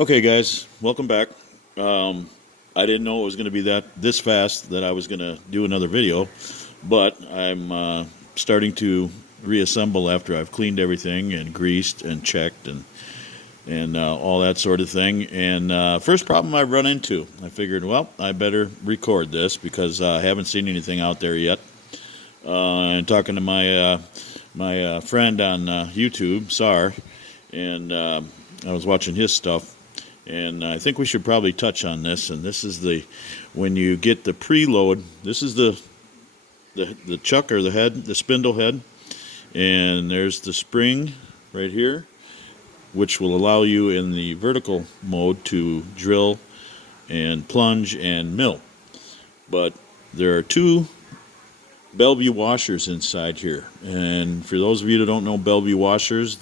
Okay, guys, welcome back. I didn't know it was going to be this fast that I was going to do another video, but I'm starting to reassemble after I've cleaned everything and greased and checked and all that sort of thing. And first problem I've run into, I figured, well, I better record this because I haven't seen anything out there yet. And talking to my friend on YouTube, Sar, and I was watching his stuff. And I think we should probably touch on this. And this is when you get the preload, this is the chuck or the head, the spindle head. And there's the spring right here, which will allow you in the vertical mode to drill and plunge and mill. But there are two Bellevue washers inside here. And for those of you that don't know Bellevue washers,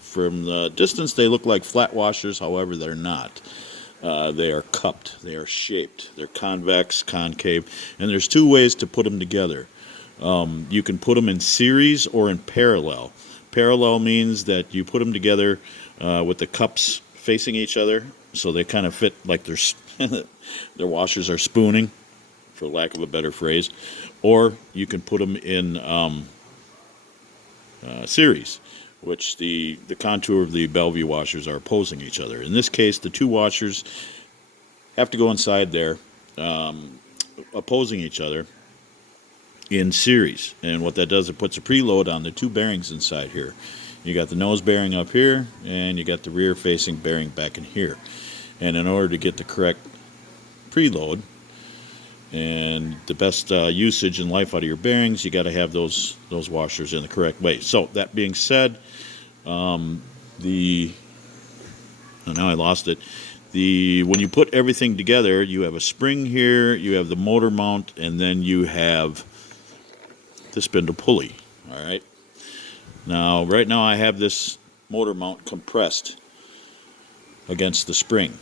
from the distance, they look like flat washers. However, they're not. They are cupped. They are shaped. They're convex, concave. And there's two ways to put them together. You can put them in series or in parallel. Parallel means that you put them together with the cups facing each other, so they kind of fit like their washers are spooning, for lack of a better phrase. Or you can put them in series, which the contour of the Bellevue washers are opposing each other. In this case, the two washers have to go inside there, opposing each other in series. And what that does, it puts a preload on the two bearings inside here. You got the nose bearing up here, and you got the rear facing bearing back in here. And in order to get the correct preload and the best usage and life out of your bearings, you got to have those washers in the correct way. So that being said, now I lost it. When you put everything together, you have a spring here, you have the motor mount, and then you have the spindle pulley. All right. Now, right now, I have this motor mount compressed against the spring,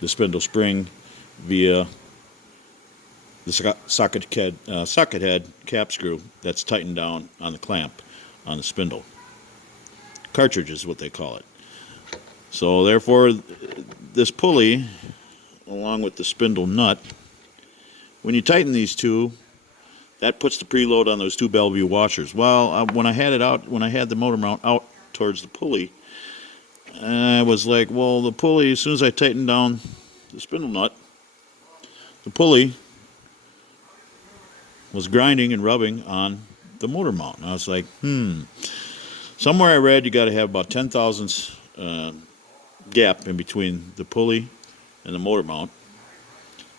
the spindle spring, via the socket head cap screw that's tightened down on the clamp on the spindle. Cartridge is what they call it. So therefore, this pulley, along with the spindle nut, when you tighten these two, that puts the preload on those two Bellevue washers. Well, when I had the motor mount out towards the pulley, I was like, well, the pulley, as soon as I tightened down the spindle nut, the pulley was grinding and rubbing on the motor mount. And I was like, somewhere I read you got to have about 10 thousandths gap in between the pulley and the motor mount.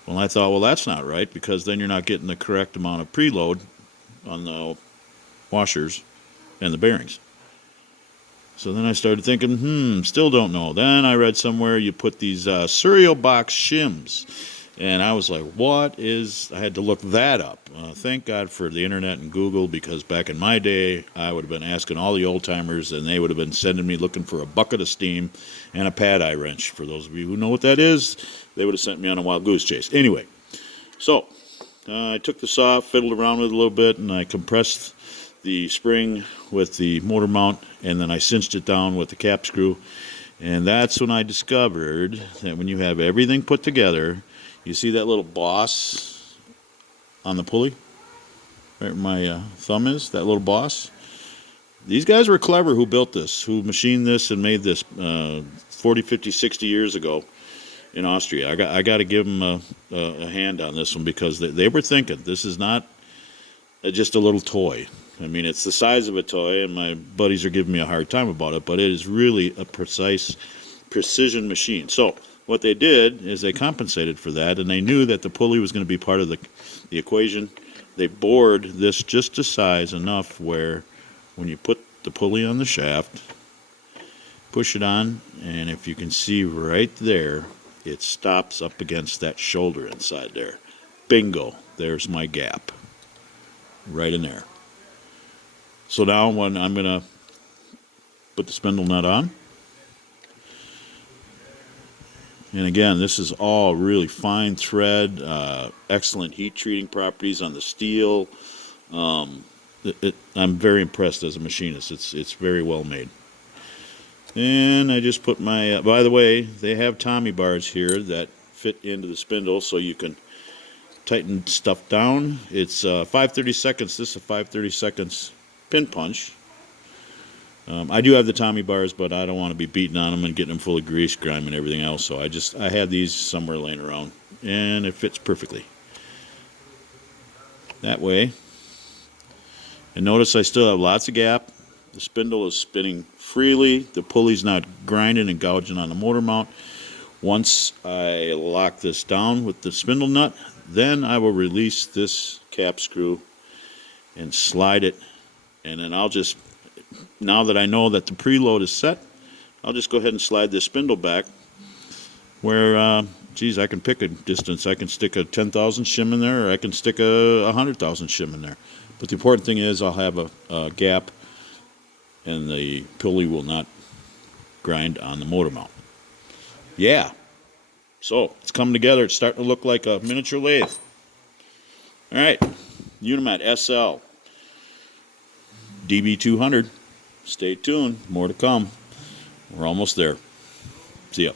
Well, I thought, well, that's not right, because then you're not getting the correct amount of preload on the washers and the bearings. So then I started thinking, still don't know. Then I read somewhere you put these cereal box shims. And I was like, I had to look that up. Thank God for the internet and Google, because back in my day, I would have been asking all the old timers, and they would have been sending me looking for a bucket of steam and a pad eye wrench. For those of you who know what that is, they would have sent me on a wild goose chase. Anyway, so I took this off, fiddled around with it a little bit, and I compressed the spring with the motor mount, and then I cinched it down with the cap screw. And that's when I discovered that when you have everything put together, you see that little boss on the pulley? Right where my thumb is, that little boss? These guys were clever who built this, who machined this and made this 40, 50, 60 years ago in Austria. I got to give them a hand on this one, because they were thinking, this is not just a little toy. I mean, it's the size of a toy, and my buddies are giving me a hard time about it, but it is really a precision machine. So what they did is they compensated for that, and they knew that the pulley was going to be part of the equation. They bored this just to size enough where when you put the pulley on the shaft, push it on, and if you can see right there, it stops up against that shoulder inside there. Bingo, there's my gap. Right in there. So now when I'm going to put the spindle nut on, and again, this is all really fine thread, excellent heat treating properties on the steel. I'm very impressed as a machinist. It's very well made. And I just put my, by the way, they have Tommy bars here that fit into the spindle so you can tighten stuff down. It's 5/32. This is a 5/32 pin punch. I do have the Tommy bars, but I don't want to be beating on them and getting them full of grease, grime, and everything else. So I have these somewhere laying around, and it fits perfectly. That way. And notice I still have lots of gap. The spindle is spinning freely. The pulley's not grinding and gouging on the motor mount. Once I lock this down with the spindle nut, then I will release this cap screw and slide it. And then I'll just, now that I know that the preload is set, I'll just go ahead and slide this spindle back where, geez, I can pick a distance. I can stick a 10,000 shim in there, or I can stick a 100,000 shim in there. But the important thing is I'll have a gap and the pulley will not grind on the motor mount. Yeah. So it's coming together. It's starting to look like a miniature lathe. All right. Unimat SL DB200. Stay tuned. More to come. We're almost there. See ya.